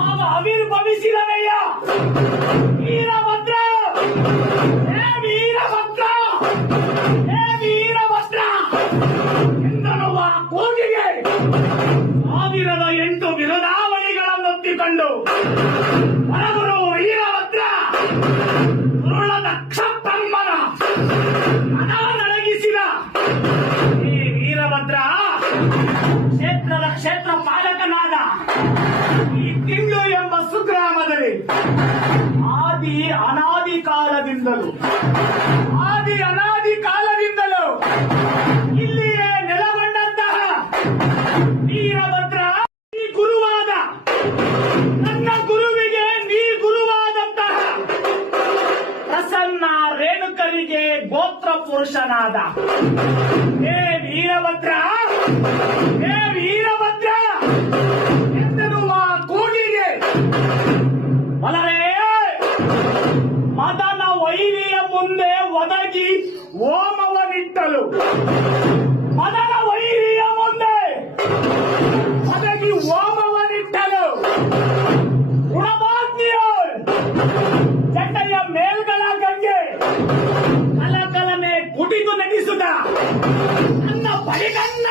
ಆಗ ಆವಿರ್ಭವಿಸಿದನಯ್ಯ ವೀರಭದ್ರ. ಹೇ ವೀರಭದ್ರ, ಹೇ ವೀರಭದ್ರ ಎಂದನು ಆ ಕೂಗಿಗೆ 1008 ಬಿರುದಾವಳಿಗಳನ್ನೊತ್ತಿಕೊಂಡು ಹೊರಬರು ವೀರಭದ್ರ ದುರುಳ ದಕ್ಷ ಬ್ರಹ್ಮನ ಮನ ನಡಗಿಸಿದ. ಈ ವೀರಭದ್ರ ಕ್ಷೇತ್ರದ ಕ್ಷೇತ್ರ ಪಾಲಕನಾದ. ಈ ತಿಂಗಳು ಎಂಬ ಸುಗ್ರಾಮದಲ್ಲಿ ಅನಾದಿ ಕಾಲದಿಂದಲೂ ಇಲ್ಲಿಯೇ ನೆಲಗೊಂಡಂತಹ ವೀರಭದ್ರ ನೀ ಗುರುವಾದ, ನನ್ನ ಗುರುವಿಗೆ ನೀ ಗುರುವಾದಂತಹ ಪ್ರಸನ್ನ ರೇಣುಕರಿಗೆ ಗೋತ್ರ ಪುರುಷನಾದ. ಹೇ ವೀರಭದ್ರ, ಹೇ ವೀರಭದ್ರ ಎಂದೆನ್ನುವ ಕೂಗಿಗೆ ಒಲರೇ ಮದನ ವೈರಿಯ ಮುಂದೆ ಒದಗಿ ಓಮವನಿಟ್ಟಲು. ಮದನ ವೈರಿಯ ಮುಂದೆ ಒದಗಿ ಓಮವನಿಟ್ಟಲು. ಗುಣಭಾಗ್ನಿಯೋ ಜಟೆಯ ಮೇಲ್ಗಳ ಗಂಗೆ ಕಲಕಲನೆ ಕುಡಿದು ನಗಿಸುತ್ತ ನನ್ನ ಬಡಿಗಣ್ಣ